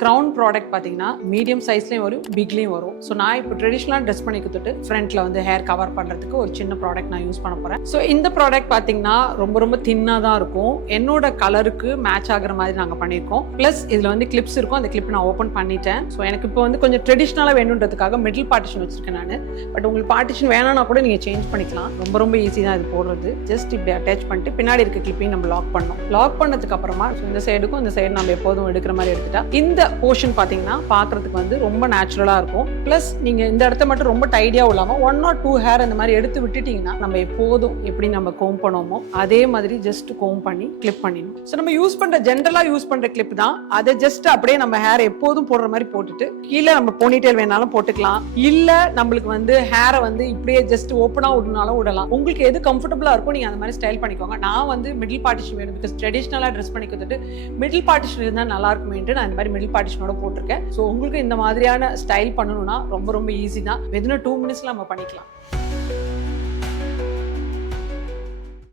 Crown product பார்த்தீங்கன்னா medium சைஸ்லேயும் வரும், பிக்லேயும் வரும். ஸோ நான் இப்போ ட்ரெடிஷ்னலாக ட்ரெஸ் பண்ணி கொடுத்துட்டு ஃப்ரண்ட்டில் வந்து ஹேர் கவர் பண்ணுறதுக்கு ஒரு சின்ன ப்ராடக்ட் நான் யூஸ் பண்ண போகிறேன். ஸோ இந்த ப்ராடக்ட் பார்த்தீங்கன்னா ரொம்ப தின்னாக தான் இருக்கும். என்னோட கலருக்கு மேட்ச் ஆகிற மாதிரி நாங்கள் பண்ணியிருக்கோம். ப்ளஸ் இதில் வந்து கிளிப்ஸ் இருக்கும். அந்த கிளிப் நான் ஓப்பன் பண்ணிட்டேன். ஸோ எனக்கு இப்போ வந்து கொஞ்சம் ட்ரெடிஷ்னலாக வேணுன்றதுக்காக மிடில் பார்ட்டிஷன் வச்சிருக்கேன் நான். பட் உங்களுக்கு பார்ட்டிஷன் வேணாம்னா கூட நீங்கள் சேஞ்ச் பண்ணிக்கலாம். ரொம்ப ஈஸி தான் இது போடுறது. ஜஸ்ட் இப்படி அட்டாச் பண்ணிட்டு பின்னாடி இருக்க கிளிப்பையும் நம்ம லாக் பண்ணோம். லாக் பண்ணதுக்கு அப்புறமா இந்த சைடுக்கும் இந்த சைடு நம்ம எப்போதும் எடுக்கிற மாதிரி எடுத்துட்டா இந்த போர்ஷன் பார்த்தீங்கன்னா பார்க்கறதுக்கு வந்து ரொம்ப நேச்சுரலாக இருக்கும். ப்ளஸ் நீங்கள் இந்த இடத்த மட்டும் ரொம்ப டைடியாக இல்லாமல் 1 or 2 ஹேர் அந்த மாதிரி எடுத்து விட்டுட்டீங்கன்னா நம்ம எப்போதும் எப்படி நம்ம கோம் பண்ணுவோமோ அதே மாதிரி ஜஸ்ட் கோம் பண்ணி கிளிப் பண்ணிடணும். ஸோ நம்ம ஜென்ரலாக யூஸ் பண்ணுற கிளிப் தான். அதை ஜஸ்ட் அப்படியே நம்ம ஹேர் எப்போதும் போடுற மாதிரி போட்டுட்டு கீழே நம்ம போனிடெயில் வேணாலும் போட்டுக்கலாம். இல்லை நம்மளுக்கு வந்து ஹேரை வந்து இப்படியே ஜஸ்ட் ஓப்பனாக விடனாலும் விடலாம். உங்களுக்கு எது கம்ஃபர்டபுளாக இருக்கும் நீங்கள் அந்த மாதிரி ஸ்டைல் பண்ணிக்கோங்க. நான் வந்து மிடில் பார்ட்டிஷன் வேணும், பிகாஸ் ட்ரெடிஷ்னலாக ட்ரெஸ் பண்ணி கொடுத்துட்டு மிடில் பார்ட்டிஷன் இருந்தால் நல்லா இருக்குமேன்ட்டு நான் இந்த மாதிரி மிடில் பார்ட்டிஷனோட போட்டிருக்கேன். ஸோ உங்களுக்கு இந்த மாதிரியான ஸ்டைல் பண்ணணும்னா ரொம்ப ஈஸி தான். வித்தின் 2 minutes நம்ம பண்ணிக்கலாம்.